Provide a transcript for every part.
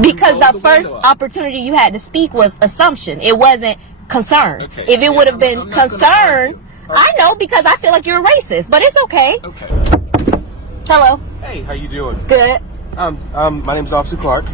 Because the first opportunity you had to speak was assumption. It wasn't concern. Okay. If it would have been concern, I know, because I feel like you're a racist, but it's okay. Okay. Hello. Hey, how you doing? Good. My name's Officer Clark.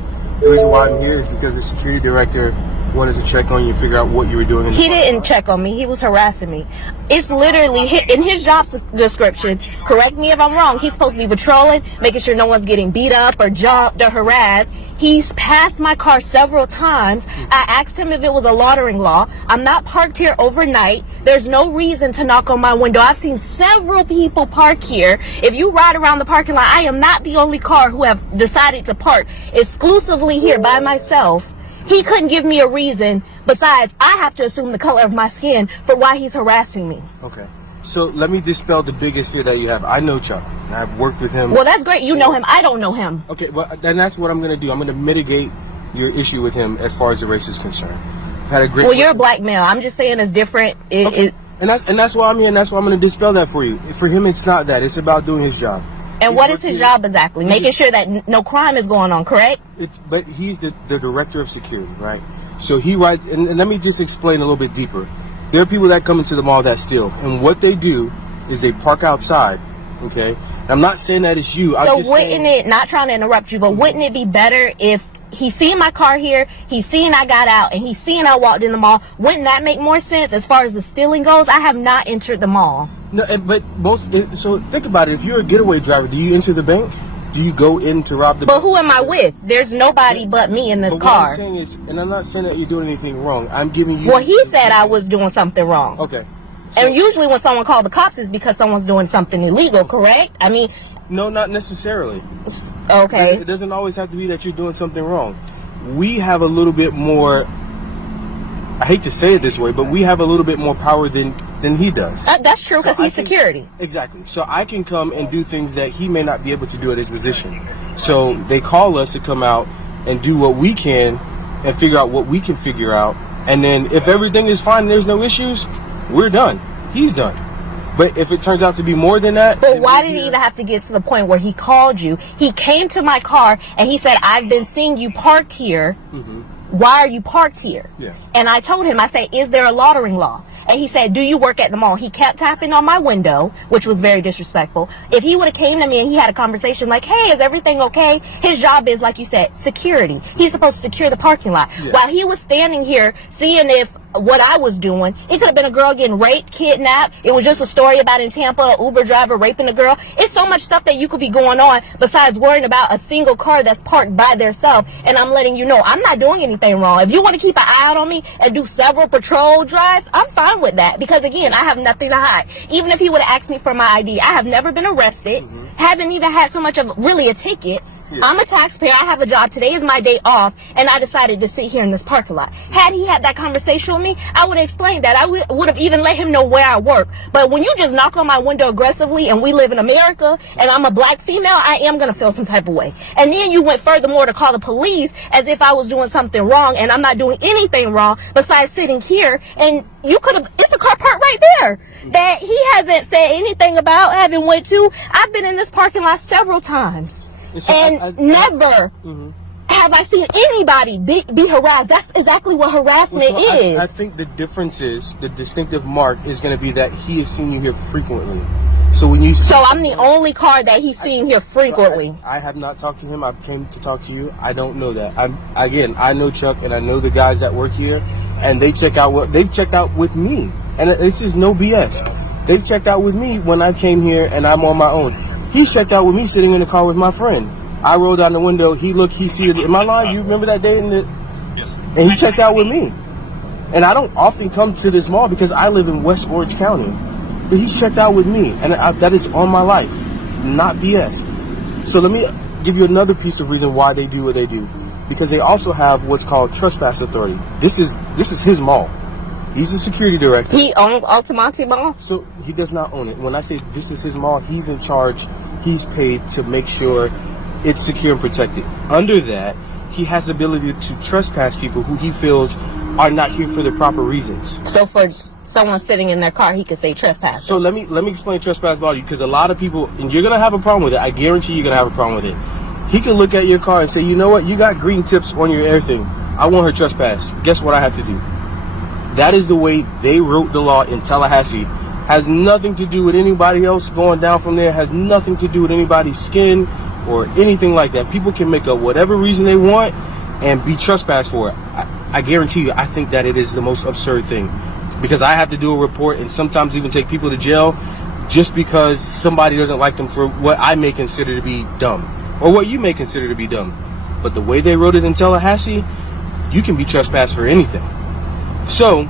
The reason why I'm here is because the security director wanted to check on you and figure out what you were doing. He didn't check on me. He was harassing me. It's literally in his job description. Correct me if I'm wrong. He's supposed to be patrolling, making sure no one's getting beat up or jumped or harassed. He's passed my car several times. I asked him if it was a loitering law. I'm not parked here overnight. There's no reason to knock on my window. I've seen several people park here. If you ride around the parking lot, I am not the only car who have decided to park exclusively here by myself. He couldn't give me a reason. Besides, I have to assume the color of my skin for why he's harassing me. Okay. So let me dispel the biggest fear that you have. I know Chuck, and I've worked with him. Well, that's great. You know him. I don't know him. Okay, well, then that's what I'm going to do. I'm going to mitigate your issue with him as far as the race is concerned. I've had a great. Well, you're a black male. I'm just saying it's different. Okay. And that's why I'm here, and that's why I'm going to dispel that for you. For him, it's not that. It's about doing his job. And what is his job exactly? Making sure that no crime is going on, correct? But he's the director of security, right? So he rides, and let me just explain a little bit deeper. There are people that come into the mall that steal, and what they do is they park outside, okay? And I'm not saying that it's you. So wouldn't it, not trying to interrupt you, but wouldn't it be better if he's seen my car here, he's seen I got out, and he's seen I walked in the mall? Wouldn't that make more sense as far as the stealing goes? I have not entered the mall. No, but so think about it. If you're a getaway driver, do you enter the bank? Do you go in to rob the bank? But who am I with? There's nobody but me in this car. What I'm saying is, and I'm not saying that you're doing anything wrong. I'm giving you... Well, he said I was doing something wrong. Okay. So, and usually when someone calls the cops is because someone's doing something illegal, correct? I mean... No, not necessarily. Okay. It doesn't always have to be that you're doing something wrong. We have a little bit more... I hate to say it this way, but we have a little bit more power than he does. That's true, because he's security. Exactly. So I can come and do things that he may not be able to do at his position. So they call us to come out and do what we can and figure out what we can figure out. And then if everything is fine and there's no issues, we're done. He's done. But if it turns out to be more than that... But why did he even have to get to the point where he called you? He came to my car and he said, I've been seeing you parked here. Mm-hmm. Why are you parked here? Yeah. And I told him, I said, is there a loitering law? And he said, do you work at the mall? He kept tapping on my window, which was very disrespectful. If he would have came to me and he had a conversation like, hey, is everything okay? His job is, like you said, security. He's supposed to secure the parking lot. Yeah. While he was standing here seeing if what I was doing, it could have been a girl getting raped, kidnapped. It was just a story about in Tampa, an Uber driver raping a girl. It's so much stuff that you could be going on besides worrying about a single car that's parked by theirself. And I'm letting you know, I'm not doing anything wrong. If you want to keep an eye out on me and do several patrol drives, I'm fine with that. Because again, I have nothing to hide. Even if he would have asked me for my ID, I have never been arrested. Mm-hmm. Haven't even had so much of really a ticket. Yeah. I'm a taxpayer. I have a job. Today is my day off, and I decided to sit here in this parking lot. Had he had that conversation with me, I would have explained that. I would have even let him know where I work. But when you just knock on my window aggressively, and we live in America, and I'm a black female, I am going to feel some type of way. And then you went furthermore to call the police as if I was doing something wrong, and I'm not doing anything wrong besides sitting here. And you could have, it's a car parked right there that he hasn't said anything about, haven't went to. I've been in this parking lot several times. So and never have I seen anybody be harassed. That's exactly what harassment is. I think the difference is, the distinctive mark is going to be that he has seen you here frequently. So when you so I'm the only car that he's seen here frequently. So I have not talked to him. I came to talk to you. I don't know that. I know Chuck and I know the guys that work here, and they check out what they've checked out with me. And this is no BS. They've checked out with me when I came here and I'm on my own. He checked out with me sitting in the car with my friend. I rolled down the window. He looked. He see it. Am I lying? You remember that day? Yes. And he checked out with me. And I don't often come to this mall because I live in West Orange County. But he checked out with me. And that is on my life. Not BS. So let me give you another piece of reason why they do what they do. Because they also have what's called trespass authority. This is his mall. He's the security director. He owns Altamonte Mall? So he does not own it. When I say this is his mall, he's in charge. He's paid to make sure it's secure and protected. Under that, he has the ability to trespass people who he feels are not here for the proper reasons. So for someone sitting in their car, he could say trespass. So let me explain trespass law to you, because a lot of people, and you're going to have a problem with it. I guarantee you're going to have a problem with it. He can look at your car and say, you know what, you got green tips on your everything. I want her trespass. Guess what I have to do? That is the way they wrote the law in Tallahassee. Has nothing to do with anybody else going down from there. Has nothing to do with anybody's skin or anything like that. People can make up whatever reason they want and be trespassed for it. I guarantee you, I think that it is the most absurd thing, because I have to do a report and sometimes even take people to jail just because somebody doesn't like them for what I may consider to be dumb, or what you may consider to be dumb. But the way they wrote it in Tallahassee, you can be trespassed for anything. So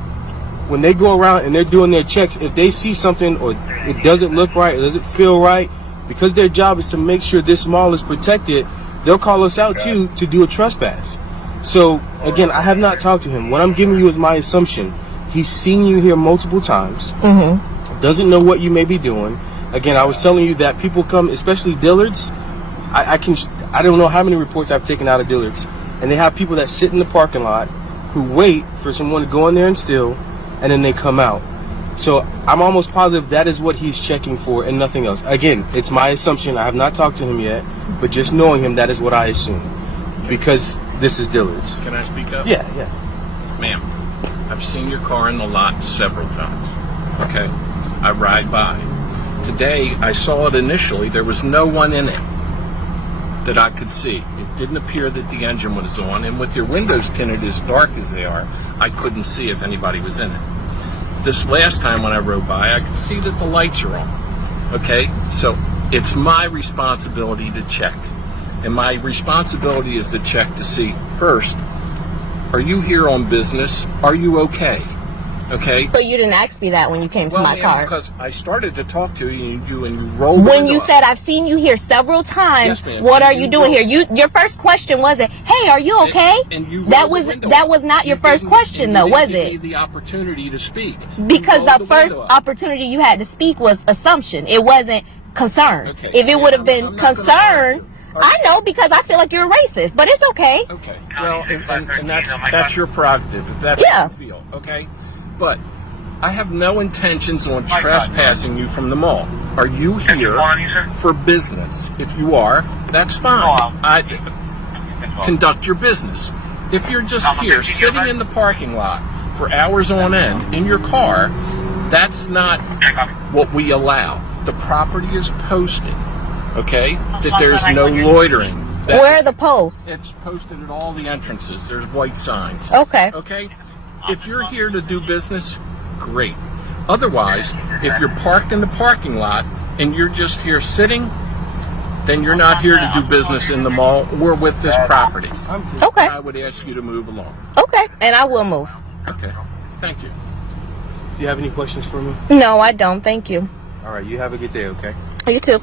when they go around and they're doing their checks, if they see something or it doesn't look right, it doesn't feel right, because their job is to make sure this mall is protected, they'll call us out too to do a trespass. So again, I have not talked to him. What I'm giving you is my assumption. He's seen you here multiple times, doesn't know what you may be doing. Again, I was telling you that people come, especially Dillard's. I don't know how many reports I've taken out of Dillard's, and they have people that sit in the parking lot who wait for someone to go in there and steal, and then they come out. So I'm almost positive that is what he's checking for and nothing else. Again, it's my assumption. I have not talked to him yet, but just knowing him, that is what I assume, because this is Dillard's. Can I speak up? Yeah. Ma'am, I've seen your car in the lot several times. Okay? I ride by. Today, I saw it initially. There was no one in it that I could see. It didn't appear that the engine was on, and with your windows tinted as dark as they are, I couldn't see if anybody was in it. This last time when I rode by, I could see that the lights are on. Okay? So it's my responsibility to check. And my responsibility is to check to see, first, are you here on business? Are you okay? Okay? But you didn't ask me that when you came to my car. Because I started to talk to you and you rolled when you said, I've seen you here several times, yes, what are you doing here? Your first question wasn't, hey, are you okay? And you that was not your first question, though, was it? You gave me the opportunity to speak. Because the first opportunity you had to speak was assumption. It wasn't concern. Okay. If it would have been concern, I know, because I feel like you're a racist, but it's okay. Okay. Well, and that's your prerogative. If that's what you feel. Okay. But I have no intentions on trespassing you from the mall. Are you here for business? If you are, that's fine. Conduct your business. If you're just here sitting in the parking lot for hours on end in your car, that's not what we allow. The property is posted, okay? That there's no loitering. Where are the posts? It's posted at all the entrances. There's white signs. Okay. Okay? If you're here to do business, great. Otherwise, if you're parked in the parking lot and you're just here sitting, then you're not here to do business in the mall or with this property. Okay. I would ask you to move along. Okay, and I will move. Okay. Thank you. Do you have any questions for me? No, I don't. Thank you. All right, you have a good day, okay? You too.